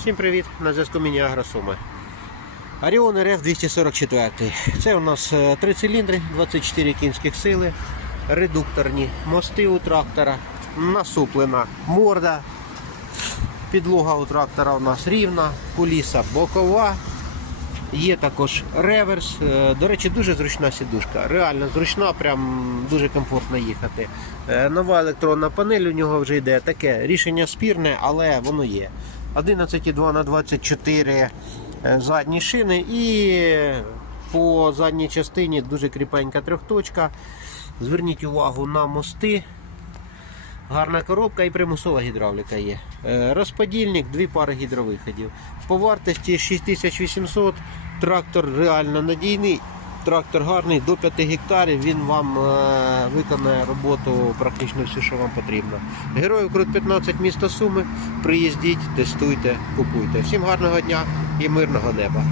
Всім привіт! На зв'язку Міні Агросуми. Оріон РФ 244. Це у нас е, три циліндри, 24 кінських сили, редукторні мости у трактора, насуплена морда. Підлога у трактора у нас рівна, куліса бокова. Є також реверс. Е, До речі, дуже зручна сідушка. Реально зручна, прям дуже комфортно їхати. Е, Нова електронна панель у нього вже йде. Таке рішення спірне, але воно є. 11,2 на 24 е, задні шини і по задній частині дуже кріпенька трьохточка. Зверніть увагу на мости. Гарна коробка і примусова гідравліка є. Е, Розподільник, дві пари гідровиходів. По вартості 6800. Трактор реально надійний. Трактор гарний до 5 гектарів. Він вам е, виконає роботу практично все, що вам потрібно. Героїв Крут 15 міста Суми. Приїздіть, тестуйте, купуйте. Всім гарного дня і мирного неба.